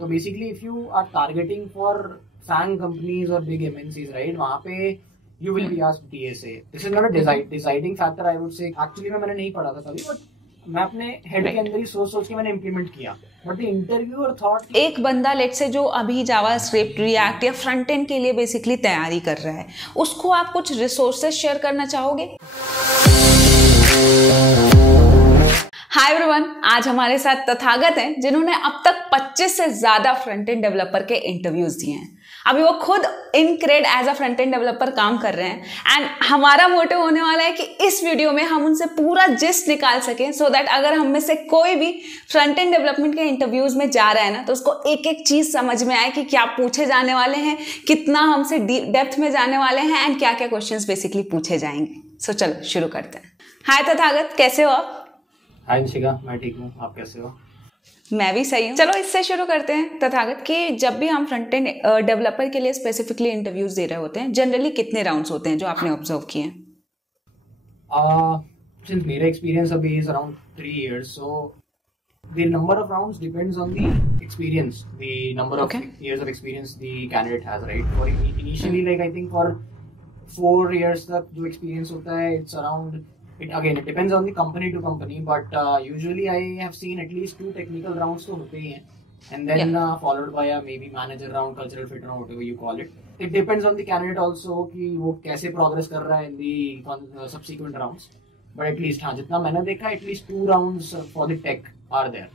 तो basically if you are targeting for FAANG companies और big MNCs, right, वहां पे you will be asked DSA. This is not a deciding factor I would say. Actually मैंने नहीं पढ़ा था कभी, बट मैं अपने हेड के अंदर ही सोच के मैंने इम्प्लीमेंट किया. बट द इंटरव्यूअर थॉट, एक बंदा लेट से जो अभी जावास्क्रिप्ट, रिएक्ट या फ्रंट एंड के लिए बेसिकली तैयारी कर रहा है, उसको आप कुछ रिसोर्सेज शेयर करना चाहोगे? हाय एवरीवन, आज हमारे साथ तथागत हैं जिन्होंने अब तक 25 से ज्यादा फ्रंट एंड डेवलपर के इंटरव्यूज दिए हैं. अभी वो खुद in CRED as a front end developer काम कर रहे हैं एंड हमारा मोटिव होने वाला है कि इस वीडियो में हम उनसे पूरा जिस्ट निकाल सकें सो दैट अगर हम में से कोई भी फ्रंट एंड डेवलपमेंट के इंटरव्यूज में जा रहा है ना, तो उसको एक एक चीज समझ में आए कि क्या पूछे जाने वाले हैं, कितना हमसे डेप्थ में जाने वाले हैं एंड क्या क्या क्वेश्चंस बेसिकली पूछे जाएंगे. सो चलो शुरू करते हैं. हाय तथागत, कैसे हो आप? हाय निशिका, मैं ठीक हूँ, आप कैसे हो? मैं भी सही हूँ. चलो इससे शुरू करते हैं तथागत कि जब भी हम फ्रंट एंड डेवलपर के लिए स्पेसिफिकली इंटरव्यूज दे रहे होते हैं, जनरली कितने राउंड्स होते हैं जो आपने ऑब्जर्व किए हैं? Since मेरा experience अभी is around 3 years, so the number of rounds depends on the experience, the number of years of experience the candidate has, right? For initially, like I think for 4 years तक जो experience होता है, it's around. It depends on the company to company, but usually I have seen at least 2 technical rounds तो होते ही हैं, and then followed by a maybe manager round, cultural fit round, whatever you call it. It depends on the candidate also कि वो कैसे progress कर रहा है in the subsequent rounds. But at least हाँ, जितना मैंने देखा, at least 2 rounds for the tech are there.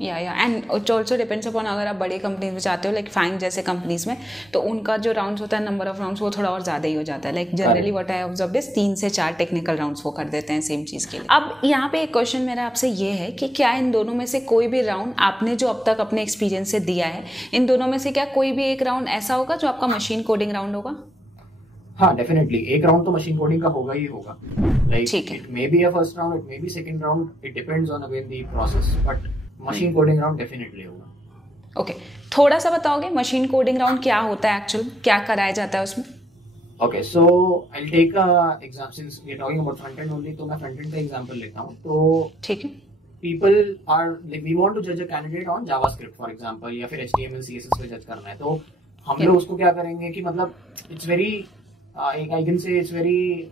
या and it also depends upon, अगर आप बड़े कंपनीज में जाते हो लाइक फाइंग जैसे कंपनीज में, तो उनका जो राउंड्स होता है, नंबर ऑफ राउंड्स वो थोड़ा और ज़्यादा ही हो जाता है. Like generally what I observe is 3 से 4 टेक्निकल राउंड्स वो कर देते हैं सेम चीज़ के लिए. अब यहाँ पे एक क्वेश्चन मेरा आपसे ये है कि क्या इन दोनों में से कोई भी राउंड आपने जो अब तक अपने एक्सपीरियंस से दिया है, इन दोनों में से क्या कोई भी एक राउंड ऐसा होगा जो आपका मशीन कोडिंग राउंड होगा? हाँ, डेफिनेटली एक राउंड तो मशीन कोडिंग का होगा ही होगा. Like it maybe a first round, it may be second round, it depends on again the process, but machine coding round definitely होगा. ओके, थोड़ा सा बताओगे मशीन कोडिंग राउंड क्या होता है, एक्चुअल क्या कराया जाता है उसमें? Okay, so I will take a example, since we are talking about front end only, तो मैं फ्रंट एंड का एग्जांपल लेता हूं. तो ठीक है, people are like we want to जज a candidate on JavaScript for example, या फिर HTML CSS पे जज करना है. तो हम लोग उसको क्या करेंगे कि मतलब it's very I can say it's very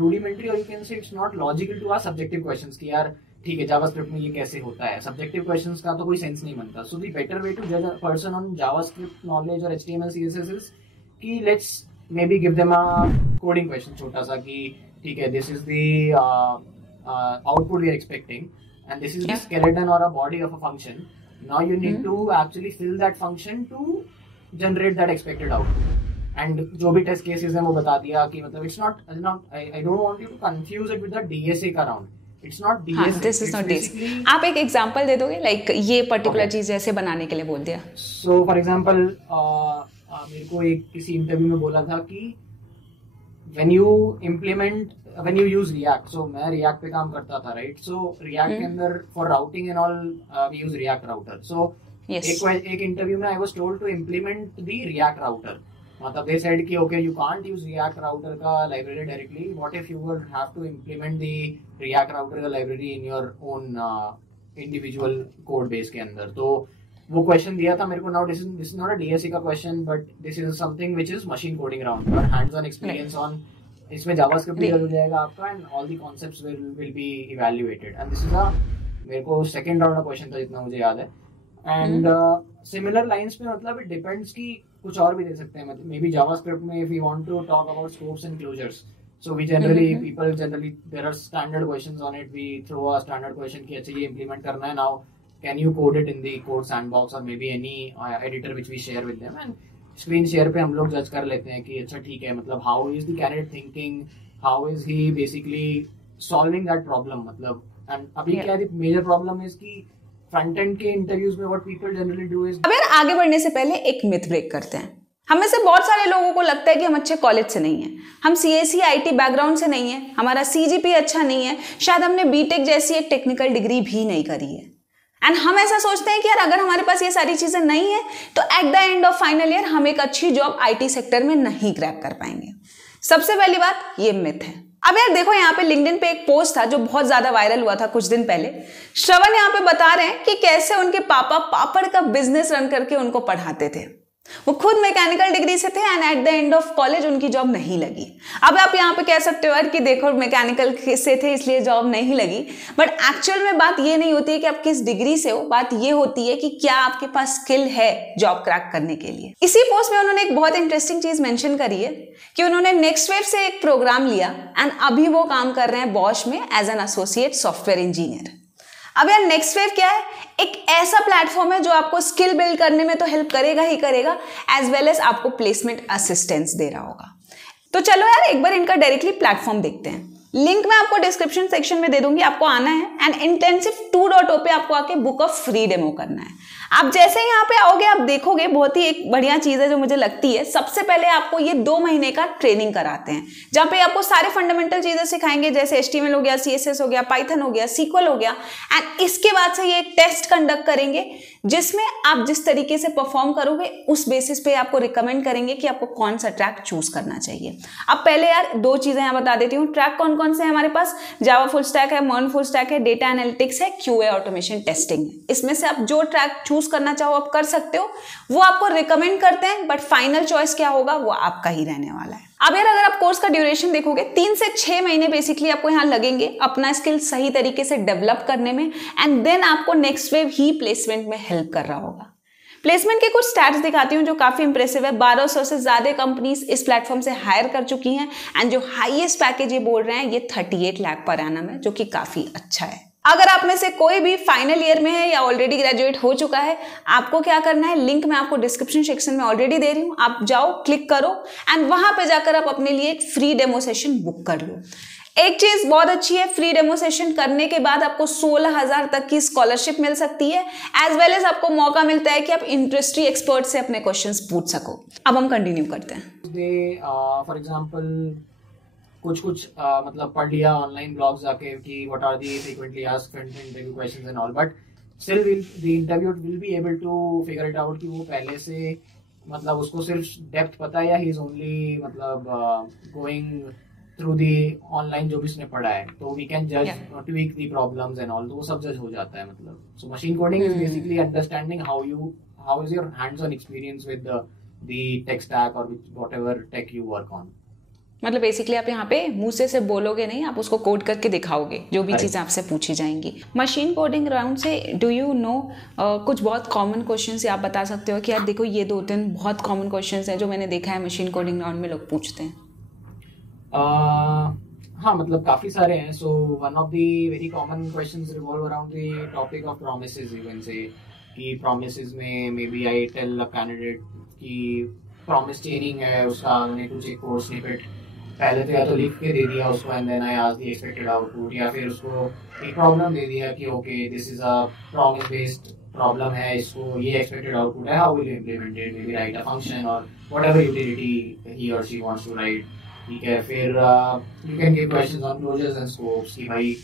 rudimentary, or you can say it's not logical to ask subjective questions कि यार ठीक है जावास्क्रिप्ट में ये कैसे होता है. सब्जेक्टिव क्वेश्चंस का तो कोई सेंस नहीं बनता. So the better way to जज a person on JavaScript knowledge और HTML CSS इज कि let's maybe give them a coding question छोटा सा कि ठीक है, this is the output we are expecting and this is the skeleton और a body of a function. Now you need to actually fill that function to generate that expected output. And जो भी test cases हैं वो बता दिया कि मतलब it's not I don't want you to confuse it with the DSA का round. It's not DSA. हाँ, this is not DSA. आप एक एग्जांपल दे दोगे लाइक ये पर्टिकुलर चीज ऐसे बनाने के लिए बोल दिया. So for example, मेरे को एक किसी इंटरव्यू में बोला था कि when you use React, so मैं React पे काम करता था, right? So React के अंदर for routing and all we use React router. So एक इंटरव्यू में I was told to implement the React router. मतलब they said कि okay, you can't use React router का library directly. What if you would have to implement the React router का library in your own individual code base के अंदर? तो वो question दिया था मेरे को. Now this is not a DSA का question, but this is something which is machine coding round. Your hands-on experience on इसमें JavaScript भी हो जाएगा आपका and all the concepts will be evaluated. And this is a मेरे को second round का question था जितना मुझे याद है. एंड सिमिलर लाइंस पे मतलब इट डिपेंड्स कि कुछ और भी दे सकते हैं. मतलब मे बी जावास्क्रिप्ट में if we want to talk about scopes and closures, so we generally people generally there are standard questions on it. We throw a standard question कि अच्छा ये इंप्लीमेंट करना है, now can you code it in the code sandbox और maybe any editor which we share with them. And screen share पे हम लोग जज कर लेते हैं कि अच्छा ठीक है, मतलब how is the candidate thinking, how is he basically solving that problem. मतलब एंड अभी क्या है, मेजर प्रॉब्लम इज कि फ्रंट एंड के इंटरव्यूज में what people generally do is. अब यार आगे बढ़ने से पहले एक मिथ ब्रेक करते हैं. हम में से बहुत सारे लोगों को लगता है कि हम अच्छे कॉलेज से नहीं हैं, हम CSE IT बैकग्राउंड से नहीं है, हमारा CGP अच्छा नहीं है, शायद हमने BTech जैसी एक टेक्निकल डिग्री भी नहीं करी है. एंड हम ऐसा सोचते हैं कि यार अगर हमारे पास ये सारी चीजें नहीं है तो at the end of final year हम एक अच्छी जॉब IT सेक्टर में नहीं क्रैक कर पाएंगे. सबसे पहली बात ये मिथ है. अब यार देखो, यहाँ पे लिंक्डइन पे एक पोस्ट था जो बहुत ज्यादा वायरल हुआ था कुछ दिन पहले। श्रवण यहाँ पे बता रहे हैं कि कैसे उनके पापा पापड़ का बिजनेस रन करके उनको पढ़ाते थे। वो खुद मैकेनिकल डिग्री से थे and at the end of college उनकी जॉब नहीं लगी। अब आप यहाँ पे कह सकते हो यार कि देखो मैकेनिकल से थे इसलिए जॉब नहीं लगी, बट एक्चुअल में बात ये नहीं होती है कि आप किस डिग्री से हो, बात ये होती है कि क्या आपके पास स्किल है जॉब क्रैक करने के लिए। इसी पोस्ट में उन्होंने एक बहुत इंटरेस्टिंग चीज मेंशन करी है कि उन्होंने नेक्स्ट वेव से एक प्रोग्राम लिया एंड अभी वो काम कर रहे हैं बॉश में as an associate software engineer. अब यार नेक्स्ट वेव क्या है? एक ऐसा प्लेटफॉर्म है जो आपको स्किल बिल्ड करने में तो हेल्प करेगा ही करेगा, एज वेल एज आपको प्लेसमेंट असिस्टेंस दे रहा होगा। तो चलो यार एक बार इनका डायरेक्टली प्लेटफॉर्म देखते हैं। लिंक मैं आपको डिस्क्रिप्शन सेक्शन में दे दूंगी, आपको आना है एंड इंटेंसिव 2.0 पे आपको आके बुक ऑफ फ्री डेमो करना है। आप जैसे ही यहाँ पे आओगे आप देखोगे बहुत ही एक बढ़िया चीज है जो मुझे लगती है। सबसे पहले आपको ये 2 महीने का ट्रेनिंग कराते हैं जहाँ पे आपको सारे फंडामेंटल चीजें सिखाएंगे, जैसे HTML हो गया, CSS हो गया, पाइथन हो गया, SQL हो गया। एंड इसके बाद से ये एक टेस्ट कंडक्ट करेंगे जिसमें आप जिस तरीके से परफॉर्म करोगे उस बेसिस पे आपको रिकमेंड करेंगे कि आपको कौन सा ट्रैक चूज करना चाहिए। अब पहले यार 2 चीजें यहाँ बता देती हूँ। ट्रैक कौन कौन से है हमारे पास? जावा फुल स्टैक है, मर्न फुल स्टैक है, डेटा एनालिटिक्स है, QA ऑटोमेशन टेस्टिंग है। इसमें से आप जो ट्रैक चूज करना चाहो आप कर सकते हो, वो आपको रिकमेंड करते हैं, बट फाइनल चॉइस क्या होगा वो आपका ही रहने वाला है। अब यार अगर आप कोर्स का ड्यूरेशन देखोगे 3 से 6 महीने बेसिकली आपको यहाँ लगेंगे अपना स्किल सही तरीके से डेवलप करने में, एंड देन आपको नेक्स्ट वेव ही प्लेसमेंट में हेल्प कर रहा होगा। प्लेसमेंट के कुछ स्टैट्स दिखाती हूँ जो काफी इंप्रेसिव है। 1200 से ज्यादा कंपनीज इस प्लेटफॉर्म से हायर कर चुकी हैं एंड जो हाईएस्ट पैकेज ये बोल रहे हैं ये 38 लाख पर एनम है, जो कि काफी अच्छा है। अगर आप में से कोई भी फाइनल ईयर में है या ऑलरेडी ग्रेजुएट हो चुका है, आपको क्या करना है, लिंक मैं आपको डिस्क्रिप्शन सेक्शन में ऑलरेडी दे रही हूँ, आप जाओ क्लिक करो एंड वहां पे जाकर आप अपने लिए एक फ्री डेमो सेशन बुक कर लो। एक चीज बहुत अच्छी है, फ्री डेमो सेशन करने के बाद आपको 16,000 तक की स्कॉलरशिप मिल सकती है, एज वेल एज आपको मौका मिलता है कि आप इंडस्ट्री एक्सपर्ट से अपने क्वेश्चंस पूछ सको। अब हम कंटिन्यू करते हैं। फॉर एग्जांपल कुछ मतलब पढ़ लिया ऑनलाइन ब्लॉग्स जाके कि what are the frequently asked interview questions and all, but still the interviewer will be able to figure it out कि वो पहले से मतलब उसको सिर्फ डेप्थ पता है या ही इज ओनली मतलब गोइंग थ्रू दी ऑनलाइन जो भी उसने पढ़ा है, तो वी कैन जज tweak the problems and all, तो वो सब जज हो जाता है। मतलब so machine coding is basically understanding how is your hands on experience with the tech stack और whatever tech you work on. मतलब बेसिकली आप यहाँ पे मुंह से बोलोगे नहीं, आप उसको कोड करके दिखाओगे जो भी चीज़ आपसे पूछी जाएंगी। मशीन कोडिंग राउंड से डू यू नो कुछ बहुत कॉमन क्वेश्चंस आप बता सकते हो कि यार देखो ये 2-3 बहुत कॉमन क्वेश्चंस हैं जो मैंने देखा है मशीन कोडिंग राउंड में लोग पूछते हैं? हाँ, मतलब काफी सारे हैं। So one of the very common questions revolve around the topic of promises. You can say कि प्रॉमिसेस में maybe I tell a candidate कि प्रॉमिस चेनिंग है, उसका मैंने कुछ एक कोड स्निपेट पहले तो या तो लिख के दे दिया उसको and then I asked the expected output, या फिर उसको एक प्रॉब्लम दे दिया कि okay this is a promise based problem है, इसको ये एक्सपेक्टेड आउटपुट है, how will you implement it, maybe write a function और व्हाटएवर यूटिलिटी ही और शी वांट्स टू राइट। ठीक है, फिर you can give questions on closures and scopes कि भाई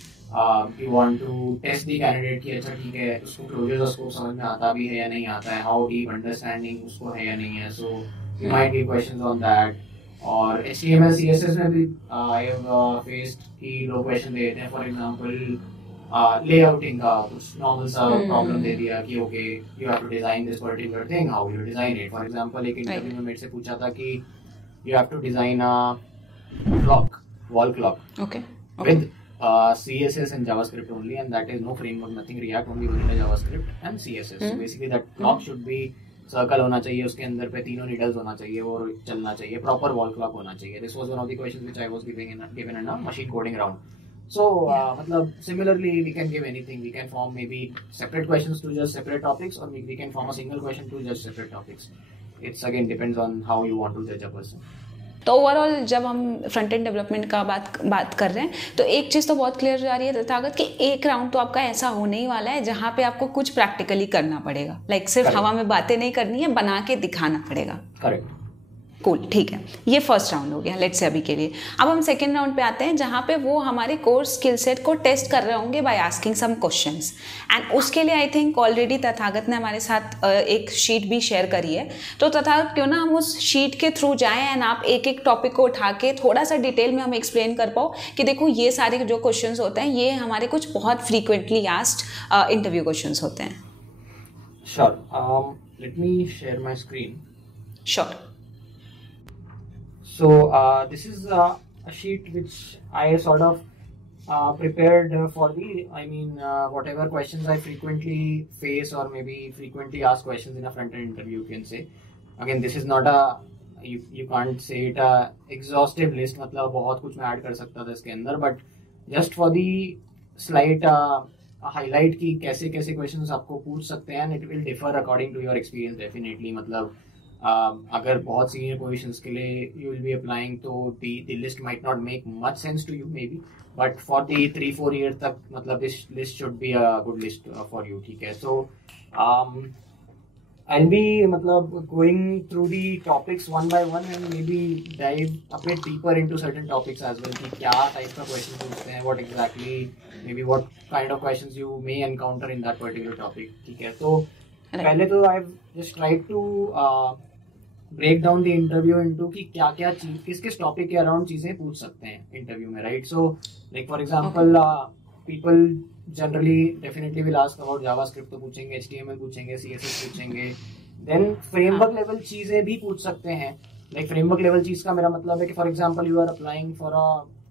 you want to test the candidate कि अच्छा ठीक है उसको क्लोजर्स और स्कोप समझ में आता भी है या नहीं आता है, हाउ डीप अंडरस्टैंडिंग उसको है या नहीं है। So you might give questions on that. और HTML CSS में भी आई हैव फेस्ड कि लोग क्वेश्चन दे देते हैं, फॉर एग्जांपल लेआउटिंग का कुछ नॉर्मल सा प्रॉब्लम दे दिया कि okay you have to design this particular thing, how you design it. For example एक इंटरव्यू में मेरे से पूछा था कि you have to design a clock, wall clock, okay. with CSS and JavaScript only, and that is no framework, nothing React, only vanilla JavaScript and CSS. So basically that clock should be circle होना चाहिए, उसके अंदर पे 3 needles होना चाहिए और चलना चाहिए, प्रॉपर वॉल क्लॉक होना चाहिए। This was one of the questions which I was given in a machine coding round. So मतलब similarly we can give anything, we can form maybe separate questions to just separate topics और we can form a single question to just separate topics. It's again depends on how you want to जज a person. तो overall जब हम front end development का बात कर रहे हैं तो एक चीज़ तो बहुत क्लियर जा रही है तथागत कि एक राउंड तो आपका ऐसा होने ही वाला है जहाँ पे आपको कुछ प्रैक्टिकली करना पड़ेगा, लाइक सिर्फ हवा में बातें नहीं करनी है, बना के दिखाना पड़ेगा। करेक्ट। कूल, ठीक है, ये फर्स्ट राउंड हो गया लेट्स से अभी के लिए। अब हम सेकेंड राउंड पे आते हैं जहाँ पे वो हमारे कोर स्किल सेट को टेस्ट कर रहे होंगे by asking some questions, and उसके लिए आई थिंक ऑलरेडी तथागत ने हमारे साथ एक शीट भी शेयर करी है। तो तथागत क्यों ना हम उस शीट के थ्रू जाएं एंड आप एक एक टॉपिक को उठा के थोड़ा सा डिटेल में हम एक्सप्लेन कर पाओ कि देखो ये सारे जो क्वेश्चंस होते हैं ये हमारे कुछ बहुत फ्रीक्वेंटली आस्क्ड इंटरव्यू क्वेश्चंस होते हैं। Sure, let me share my screen. Sure. So this is a sheet which I sort of prepared for whatever questions I frequently face or maybe frequently asked questions in a front-end interview, you can say. Again, this is not you can't say it a exhaustive list, मतलब बहुत कुछ मैं add कर सकता था इसके अंदर, but just for the slight highlight की कैसे कैसे questions आपको पूछ सकते हैं, and it will differ according to your experience definitely। मतलब अगर बहुत सीनियर पोजीशंस के लिए यू विल बी अप्लाइंग तो the list might not make much sense to you maybe, but for the 3-4 year तक मतलब this list should be a good list for you, ठीक है। सो आई विल बी मतलब going through the topics one by one and maybe dive a bit deeper into certain topics as well कि क्या type का question पूछते हैं, what exactly maybe what kind of questions you may encounter in that particular topic, ठीक है। तो पहले तो I have just tried to break down the interview into कि क्या क्या चीज किस किस टॉपिक के अराउंड चीजें पूछ सकते हैं इंटरव्यू में, right. So like for example people generally definitely will ask about JavaScript, तो पूछेंगे, HTML पूछेंगे, CSS पूछेंगे, देन फ्रेमवर्क लेवल चीजें भी पूछ सकते हैं। लाइक फ्रेमवर्क लेवल चीज का मेरा मतलब है कि for example you are applying for a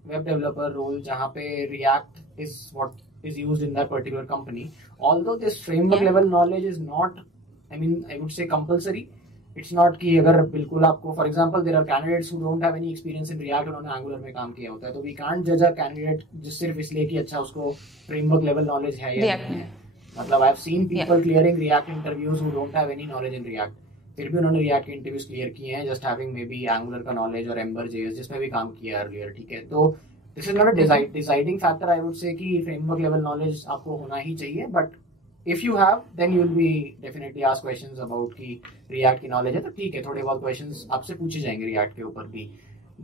web developer role जहाँ पे react is what is used in that particular company, although this framework level knowledge is not I would say compulsory. It's not कि अगर बिल्कुल आपको for example there are candidates who don't have any experience in react, उन्होंने Angular में काम किया होता है, तो वी कांट जज अ कैंडिडेट जिस सिर्फ इसलिए कि अच्छा उसको फ्रेमवर्क लेवल नॉलेज है या नहीं है। मतलब I have seen people clearing react interviews who don't have any knowledge in React, फिर भी उन्होंने रिएक्ट के इंटरव्यूज क्लियर किए हैं just having may be angular का नॉलेज और एम्बर जेएस जिसमें भी काम किया अर्लियर, ठीक है। तो this is not a deciding factor I would से कि फ्रेमवर्क लेवल नॉलेज आपको होना ही चाहिए, but if you have then you will be definitely ask questions about कि React की knowledge है तो ठीक है, थोड़े बहुत questions आपसे पूछे जाएंगे React के ऊपर भी।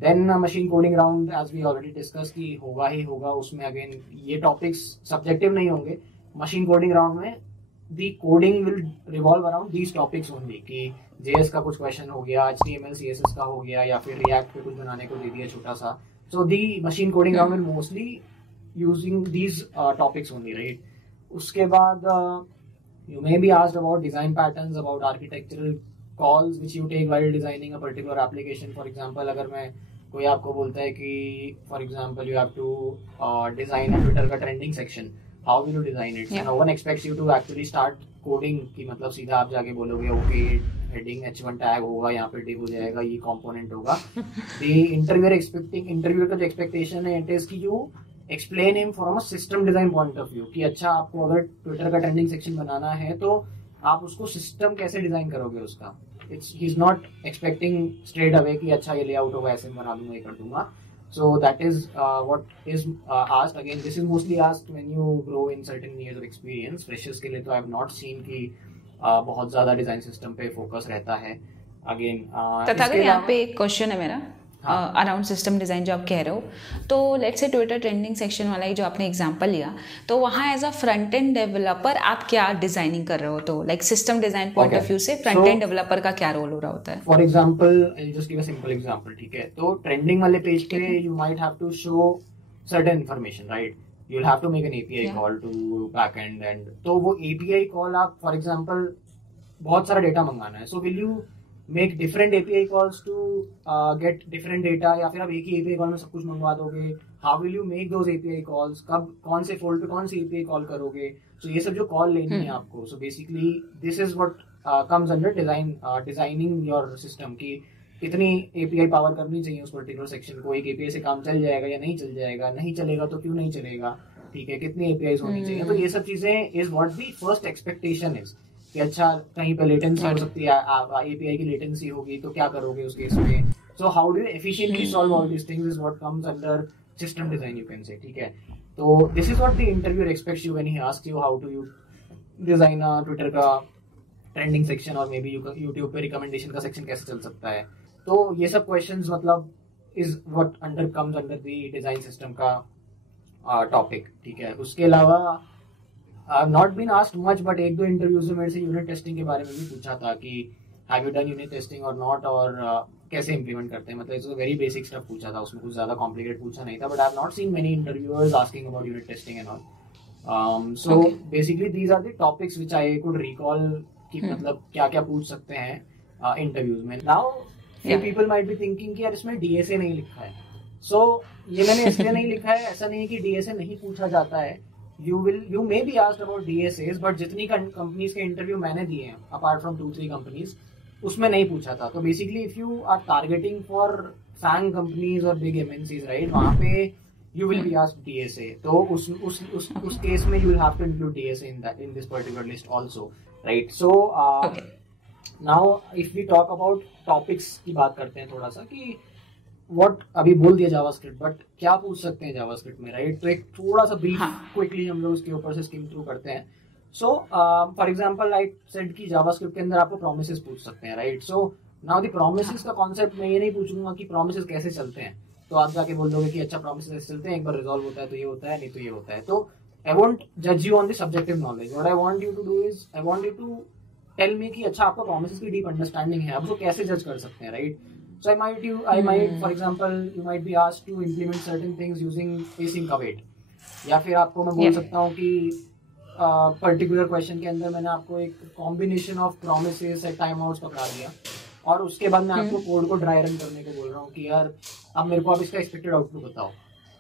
then machine coding round as we already discussed कि होगा ही होगा, उसमें again ये topics subjective नहीं होंगे। machine coding round में the coding will revolve around these topics only कि JS का कुछ question हो गया, HTML CSS का हो गया, या फिर React पे कुछ बनाने को दे दिया छोटा सा। so the machine coding round will mostly using these topics only, right। उसके बाद you may be asked about design patterns, about architectural calls which you take while designing a particular application। for example अगर मैं कोई आपको बोलता है कि for example you have to design a Twitter का trending section, how will you design it? No one expects you to actually start coding कि मतलब सीधा आप जाके बोलोगे okay heading h1 tag होगा, यहाँ पे div हो जाएगा, ये component होगा। the interviewer का जो expectation है it is कि you explain him from a system design point of view कि अच्छा आपको अगर ट्विटर का ट्रेंडिंग सेक्शन बनाना है तो आप उसको सिस्टम कैसे डिजाइन करोगे उसका। It's he is not expecting straight away कि अच्छा ये लेआउट होगा ऐसे बना दूंगा ये कर दूंगा। So that is what is asked. Again this is mostly asked when you grow in certain years of experience. Freshers के लिए तो आई हैव नॉट सीन कि बहुत ज्यादा डिजाइन सिस्टम पे फोकस रहता है। अगेन तथागत यहाँ पे एक क्वेश्चन है मेरा अराउंड सिस्टम डिज़ाइन जो आप कह रहे हो, तो let's say Twitter trending section वाला ही जो आपने एग्जांपल लिया, तो वहाँ as a front end developer आप क्या डिजाइनिंग कर रहे हो, तो like system design point of view से फ्रंट एंड डेवलपर का क्या रोल हो रहा होता है। For example I will just give a simple example, ठीक है। तो ट्रेंडिंग वाले पेज पे you might have to show certain information, right. You will have to make an API call to backend, and तो वो एपीआई कॉल आप for example बहुत सारा डेटा मंगाना है, so will you make different API calls to get different data, या फिर आप एक ही एपीआई कॉल में सब कुछ मंगवा दोगे। How will you make those API calls, कब कौन से फोल्ड पे कौन सी एपीआई कॉल करोगे, तो ये सब जो कॉल लेनी है आपको। So basically this is what comes under designing your system की कितनी एपीआई पावर करनी चाहिए उस पर्टिकुलर सेक्शन को। एक एपीआई से काम चल जाएगा या नहीं चल जाएगा, नहीं चलेगा तो क्यों नहीं चलेगा, ठीक है, कितनी एपीआई होनी चाहिए। तो ये सब चीजें is what the first expectation is कि अच्छा कहीं पे लेटेंसी हो सकती है, एपीआई की लेटेंसी होगी तो क्या करोगे उस केस में। So how do you efficiently solve all this things is what comes under system design, you can से, ठीक है। तो this is what the interviewer aspects you when he asks you how do you design Twitter का trending section, और may be YouTube पे recommendation का section कैसे चल सकता है। तो ये सब क्वेश्चंस मतलब is what comes under the design system का टॉपिक, ठीक है। उसके अलावा not been asked much, but एक दो इंटरव्यूज में मेरे से यूनिट टेस्टिंग के बारे में भी पूछा था कि have you done unit testing और नॉट, और कैसे इंप्लीमेंट करते हैं, मतलब इट्स वेरी बेसिक स्टफ पूछा था, उसमें कुछ ज्यादा कॉम्प्लिकेटेड पूछा नहीं था। But I have not seen many interviewers asking about unit testing and all. So basically these are the topics which I could recall कि मतलब क्या क्या पूछ सकते हैं इंटरव्यूज में। Now people might be thinking कि यार इसमें डीएसए नहीं लिखा है। सो ये मैंने इसलिए नहीं लिखा है, ऐसा नहीं है कि डीएसए नहीं पूछा जाता है, you may be asked about DSAs, but जितनी कंपनीज के इंटरव्यू मैंने दिए हैं अपार्ट फ्रॉम 2-3 कंपनीज, उसमें नहीं पूछा था। तो basically if you are targeting for FAANG companies और बिग एमएनसीज, राइट, वहां पे you will be asked DSA। तो उस केस में you will have to include DSA in this particular list also, right? So now if we talk about topics की बात करते हैं थोड़ा सा कि What अभी बोल दिया जावास्क्रिप्ट, बट क्या पूछ सकते हैं जावास्क्रिप्ट में, राइट? तो एक थोड़ा सा ब्रीफ क्विकली हम लोग उसके ऊपर से स्किम थ्रू करते हैं। So for example like said कि जावास्क्रिप्ट के अंदर आपको प्रोमिसेस पूछ सकते हैं, right? So now the promises का कॉन्सेप्ट मैं ये नहीं पूछूंगा कि प्रोमिसेस कैसे चलते हैं, तो आप जाके बोल दोगे कि अच्छा प्रोमिसेस ऐसे चलते हैं, एक बार रिजॉल्व होता है तो ये होता है, नहीं तो ये होता है। तो आई वॉन्ट जज you on the subjective knowledge. What I want you to do is I want you to tell me कि अच्छा आपको प्रोमिसेस की डीप अंडरस्टैंडिंग है, आप उसको कैसे जज कर सकते हैं, right? So I might, for example, you might be asked to implement certain things using async await, या फिर आपको मैं बोल सकता हूँ कि पर्टिकुलर क्वेश्चन के अंदर मैंने आपको एक combination of promises and time outs पकड़ा दिया, और उसके बाद मैं आपको कोड को ड्राई रन करने को बोल रहा हूँ कि यार अब मेरे को आप इसका एक्सपेक्टेड आउटपुट बताओ।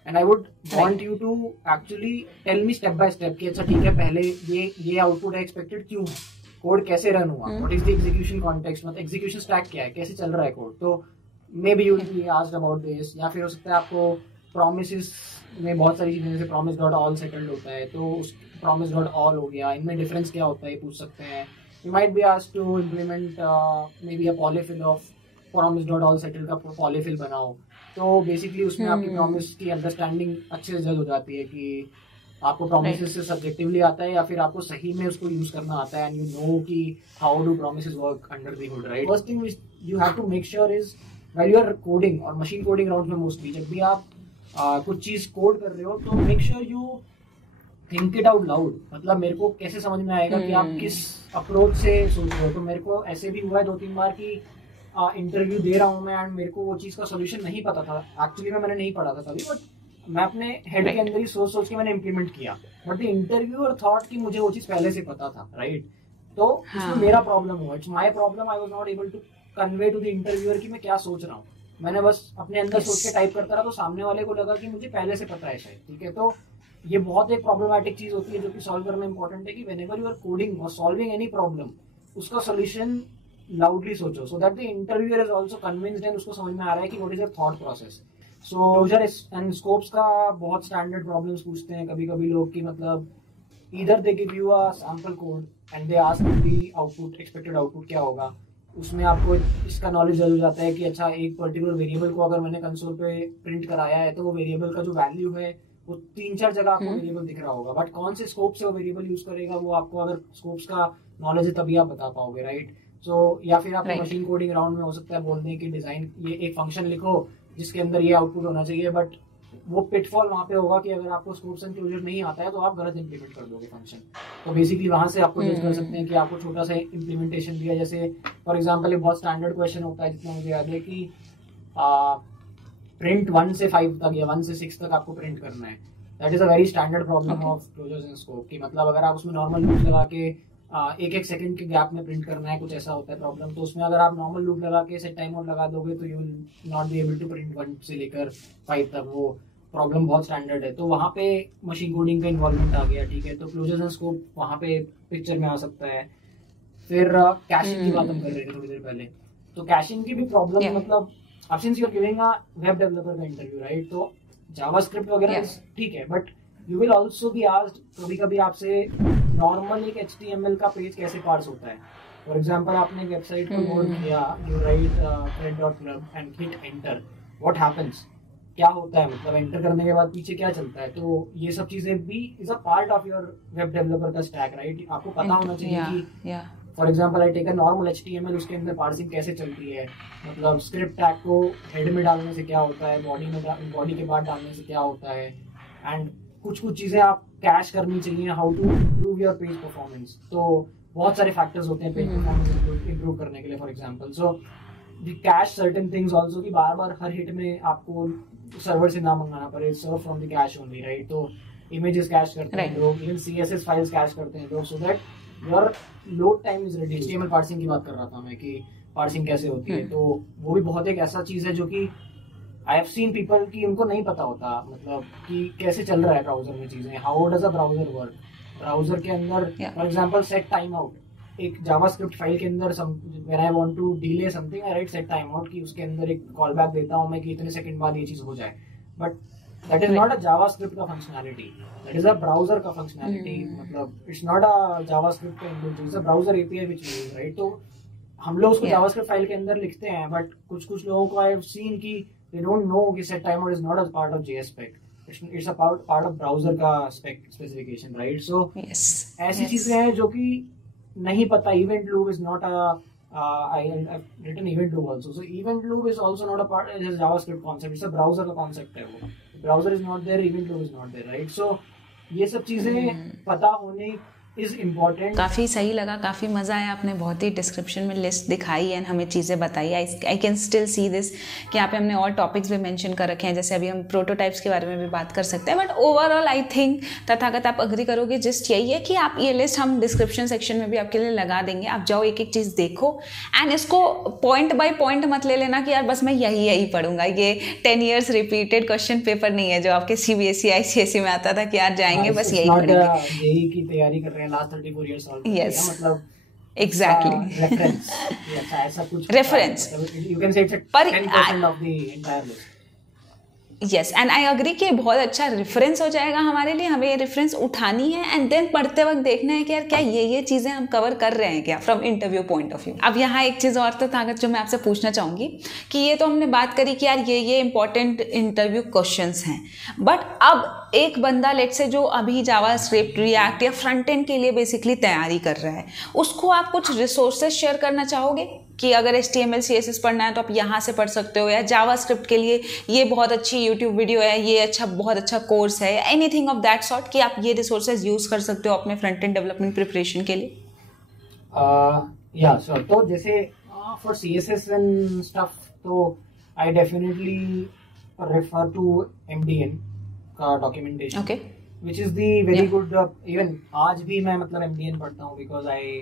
And I would want you to actually tell me step by step कि अच्छा ठीक है, पहले ये आउटपुट है एक्सपेक्टेड, क्यों है, कोड कैसे रन हुआ, what is the execution context, मतलब एग्जीक्यूशन स्टैक क्या है, कैसे चल रहा है कोड। तो may be you will be asked about this. या फिर हो सकता है आपको प्रोमिसेस में बहुत सारी चीजें, जैसे प्रॉमिस डॉट ऑल सेटल्ड होता है, तो उस प्रॉमिस डॉट ऑल हो गया, इनमें डिफरेंस क्या होता है ये पूछ सकते हैं। You might be asked to implement maybe a polyfill of promise dot all settled का पॉलीफिल बनाओ। तो बेसिकली उसमें आपकी प्रॉमिस की अंडरस्टैंडिंग अच्छे से जज हो जाती है कि आपको प्रोमिसेस से सब्जेक्टिवली आता है या फिर आपको सही में उसको यूज करना आता है, एंड यू नो कि how do promises work under the hood, right? First thing you have to make sure is while you are coding, और मशीन कोडिंग राउंड में मोस्टली जब भी आप कुछ चीज कोड कर रहे हो तो make sure you think it out loud. मतलब मेरे को कैसे समझ में आएगा कि आप किस अप्रोच से सोच रहे हो। तो मेरे को ऐसे भी हुआ है 2-3 बार कि इंटरव्यू दे रहा हूँ मैं, एंड मेरे को वो चीज का सोल्यूशन नहीं पता था, एक्चुअली मैंने नहीं पढ़ा था कभी, बट मैं अपने हेड के अंदर ही सोच के मैंने इम्प्लीमेंट किया, बट द इंटरव्यूअर थॉट कि मुझे वो चीज पहले से पता था, राइट? तो इसमें मेरा प्रॉब्लम हुआ, it's my problem, I was not able to convey to the interviewer कि मैं क्या सोच रहा हूँ। मैंने बस अपने अंदर सोच के टाइप करता रहा, तो सामने वाले को लगा कि मुझे पहले से पता है शायद, ठीक है? तो ये बहुत एक प्रॉब्लमैटिक चीज होती है जो कि सॉल्व करना इंपॉर्टेंट है कि व्हेनेवर यू आर कोडिंग और सॉल्विंग एनी प्रॉब्लम, उसका सोल्यूशन लाउडली सोचो, so that the interviewer is also convinced and उसको समझ में आ रहा है कि what is your thought process. So closer and scopes का बहुत स्टैंडर्ड प्रॉब्लम्स पूछते हैं कभी कभी लोग कि मतलब either they give you a sample code and they ask the output, expected output क्या होगा, उसमें आपको इसका नॉलेज हो जाता है कि अच्छा एक पर्टिकुलर वेरिएबल को अगर मैंने कंसोल पे प्रिंट कराया है तो वो वेरिएबल का जो वैल्यू है वो 3-4 जगह आपको वेरिएबल दिख रहा होगा, बट कौन से स्कोप से वो वेरिएबल यूज करेगा वो आपको अगर स्कोप्स का नॉलेज है तभी आप बता पाओगे, राइट? सो या फिर आपको मशीन कोडिंग राउंड में हो सकता है बोल दें कि डिजाइन ये एक फंक्शन लिखो जिसके अंदर ये आउटपुट होना चाहिए, बट वो पिटफॉल वहां पे होगा कि अगर आपको स्कोप्स एंड क्लोजर नहीं आता है तो आप गलत इंप्लीमेंट कर दोगे फंक्शन। तो बेसिकली वहां से आपको जज कर सकते हैं कि आपको छोटा सा इंप्लीमेंटेशन दिया, जैसे फॉर एग्जांपल एक बहुत स्टैंडर्ड क्वेश्चन होता है जितना मुझे याद है कि प्रिंट 1 से 5 तक या 1 से 6 तक आपको प्रिंट करना है। That is a very standard problem of closures and scope की मतलब अगर आप उसमें नॉर्मल लूप लगा के एक सेकंड के गैप में प्रिंट करना है, कुछ ऐसा होता है प्रॉब्लम, तो उसमें अगर आप नॉर्मल लूप लगा के सेट टाइम आउट लगा दोगे तो you will not be able to print 1 से लेकर 5 तक, वो प्रॉब्लम बहुत स्टैंडर्ड है। तो वहाँ पे मशीन कोडिंग का इन्वॉल्वमेंट आ गया, ठीक है? तो क्लोजर्स एंड स्कोप वहाँ पे पिक्चर में आ सकता है। फिर कैशिंग की बात हम कर रहे थे थोड़ी देर पहले, तो कैशिंग की भी प्रॉब्लम मतलब अब since you are giving a web developer का इंटरव्यू, राइट? तो जावास्क्रिप्ट वगैरह ठीक है, but you will also be asked कभी कभी आपसे नॉर्मल एक HTML का पेज कैसे पार्स होता है। फॉर एग्जाम्पल आपने वेबसाइट को लोड किया, you right thread.club and hit enter, what happens, क्या होता है, मतलब एंटर करने के बाद पीछे क्या चलता है। तो ये सब चीजें भी is a part of your web developer का स्टैक, राइट? आपको पता होना चाहिए कि for example I take a normal HTML, उसके अंदर पार्सिंग कैसे चलती है, मतलब स्क्रिप्ट टैग को हेड में डालने से क्या होता है, बॉडी के बाद डालने से क्या होता है, एंड कुछ चीजें आप कैश करनी चाहिए, how to improve your page performance. तो बहुत सारे फैक्टर्स होते हैं पेज परफॉर्मेंस इम्प्रूव करने के लिए। For example so we cache certain things also, कि बार बार हर हिट में आपको सर्वर से ना मंगाना पड़े, serve from the cache only, right. तो इमेजेस कैश करते हैं लोग, इवन CSS फाइल्स कैश करते हैं लोग, so that your load time is reduced. HTML parsing की बात कर रहा था मैं कि पार्सिंग कैसे होती है, तो वो भी बहुत एक ऐसा चीज है जो कि आई हैव सीन पीपल की उनको नहीं पता होता, मतलब कि कैसे चल रहा है ब्राउजर में चीजें, how does a browser work. Browser के अंदर for example set time out, एक जावास्क्रिप्ट फाइल के अंदर when I want to delay something I write set time out, कि उसके अंदर एक कॉल बैक देता हूं मैं कि इतने सेकंड बाद ये चीज हो जाए, but that is not a JavaScript का functionality, that is a browser का फंक्शनैलिटी। मतलब इट्स नॉट अ जावास्क्रिप्ट का inbuilt, it's a browser API which we use, right. तो हम लोग उसको जावास्क्रिप्ट फाइल के अंदर लिखते हैं, बट कुछ लोगों को आई हैव सीन कि they don't know कि set timeout is not a part of JS spec, it's a part of browser का specification, right? So yes, ऐसी चीजें हैं जो कि नहीं पता। event loop is not a I've written event loop also, so event loop is also not a part, it's a JavaScript concept, it's a browser का concept है वो, browser is not there, event loop is not there, right? So ये सब चीजें पता होने is important। काफ़ी सही लगा, काफ़ी मज़ा आया, आपने बहुत ही डिस्क्रिप्शन में लिस्ट दिखाई एंड हमें चीज़ें बताई। I can still see this कि यहाँ पे हमने और टॉपिक्स भी मेंशन कर रखे हैं, जैसे अभी हम प्रोटोटाइप्स के बारे में भी बात कर सकते हैं, but overall I think Tathagat आप अग्री करोगे, जिस्ट यही है कि आप ये लिस्ट हम डिस्क्रिप्शन सेक्शन में भी आपके लिए लगा देंगे, आप जाओ एक एक चीज़ देखो एंड इसको पॉइंट बाय पॉइंट मत ले लेना कि यार बस मैं यही पढ़ूंगा। ये 10 years रिपीटेड क्वेश्चन पेपर नहीं है जो आपके CBSE ICSE में आता था कि यार जाएंगे बस यही पढ़ेंगे। यही की तैयारी कर रहे हैं लास्ट 34 years old, yes, मतलब exactly reference ऐसा कुछ reference, you can say it's a 10% of the entire list। Yes and I agree कि बहुत अच्छा रेफरेंस हो जाएगा हमारे लिए, हमें ये रेफरेंस उठानी है एंड देन पढ़ते वक्त देखना है कि यार क्या ये चीज़ें हम कवर कर रहे हैं क्या from interview point of view. अब यहाँ एक चीज़ और तथागत जो मैं आपसे पूछना चाहूँगी कि ये तो हमने बात करी कि यार ये इंपॉर्टेंट इंटरव्यू क्वेश्चंस हैं, बट अब एक बंदा लेट से जो अभी जावास्क्रिप्ट, रिएक्ट या फ्रंट एंड के लिए बेसिकली तैयारी कर रहा है, उसको आप कुछ रिसोर्सेज शेयर करना चाहोगे कि अगर HTML CSS पढ़ना है तो आप यहाँ से पढ़ सकते हो, या जावास्क्रिप्ट के लिए ये बहुत अच्छी YouTube वीडियो है, ये बहुत अच्छा कोर्स है, एनीथिंग ऑफ दैट सॉर्ट कि आप ये रिसोर्सेज यूज कर सकते हो अपने फ्रंट एंड डेवलपमेंट प्रिपरेशन के लिए? या श्योर। तो जैसे फॉर CSS एंड स्टफ तो I definitely refer to MDN का documentation, okay, which is the very good. Even आज भी मैं मतलब MDN पढ़ता हूँ, बिकॉज आई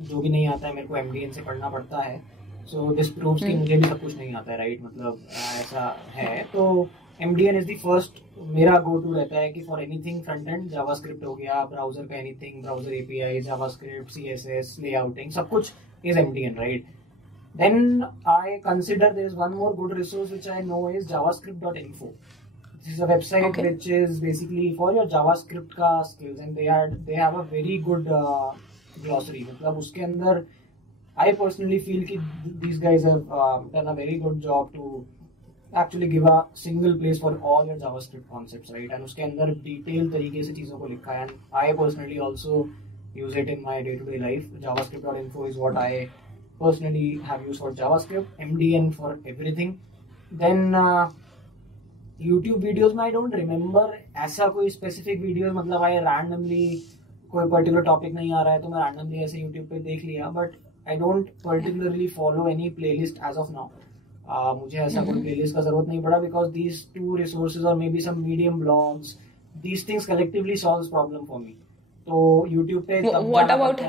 जो भी नहीं आता है मेरे को MDN से पढ़ना पड़ता है। सो दिस प्रूव्स कि मुझे भी सब कुछ नहीं आता है, राइट, मतलब ऐसा है। तो MDN इज द फर्स्ट मेरा गो टू रहता है कि for anything front end, JavaScript हो गया, ब्राउजर का anything, browser API, JavaScript, CSS, layouting, सब कुछ is MDN, right. Then I consider there is one more good resource which I know is javascript.info. This is a website which is basically for your JavaScript का skills, and they have a very good glossary. मतलब उसके अंदर I personally feel कि these guys have done a very good job to actually give a single place for all your JavaScript concepts, right? And उसके अंदर detailed तरीके से चीज़ों को लिखा है, and I personally also use it in my day-to-day life. javascript.info is what I personally have used for JavaScript, MDN for everything. Then YouTube videos में I don't remember ऐसा कोई specific videos, मतलब I randomly कोई particular topic नहीं आ रहा है तो मैं रैंडमली ऐसे यूट्यूब पे देख लिया, but I don't particularly follow any playlist as of now. मुझे ऐसा कोई प्लेलिस्ट का जरूरत नहीं पड़ा, बिकॉज दीज टू रिसोर्सेज और maybe some medium blogs, these things collectively solves problem for me. तो यूट्यूब पे what about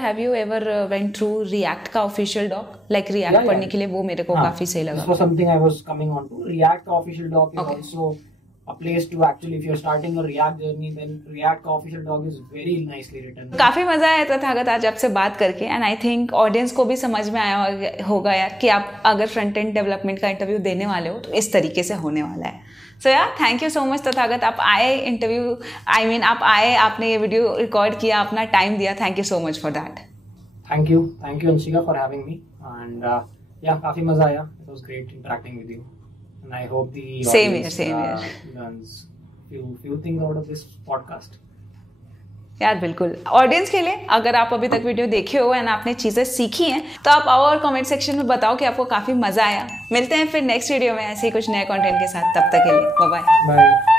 have you ever went through React का ऑफिशियल डॉक, लाइक रिएक्ट पढ़ने के लिए वो मेरे को काफी सही लगा। So something I was coming on to, React का official doc is also a place to actually, if you're starting a React journey, then React का official doc is very nicely written. काफी मजा आया तथागत आज आपसे बात करके, एंड आई थिंक ऑडियंस को भी समझ में आया होगा यार कि आप अगर फ्रंट एंड डेवलपमेंट का इंटरव्यू देने वाले हो तो इस तरीके से होने वाला है। सो यार thank you so much Tathagat, आप आए इंटरव्यू, आई मीन आप आए, आपने ये वीडियो रिकॉर्ड किया, अपना टाइम दिया, thank you so much for that. Thank you Anshika for having me, and या काफी मजा आया, it was great interacting with you, and I hope the same here learns few things out of this podcast. यार बिल्कुल। Audience के लिए, अगर आप अभी तक वीडियो देखे हो एंड आपने चीजें सीखी हैं तो आप आओ और कमेंट सेक्शन में बताओ कि आपको काफी मजा आया। मिलते हैं फिर नेक्स्ट वीडियो में ऐसे ही कुछ नए कंटेंट के साथ, तब तक के लिए बाय बाय।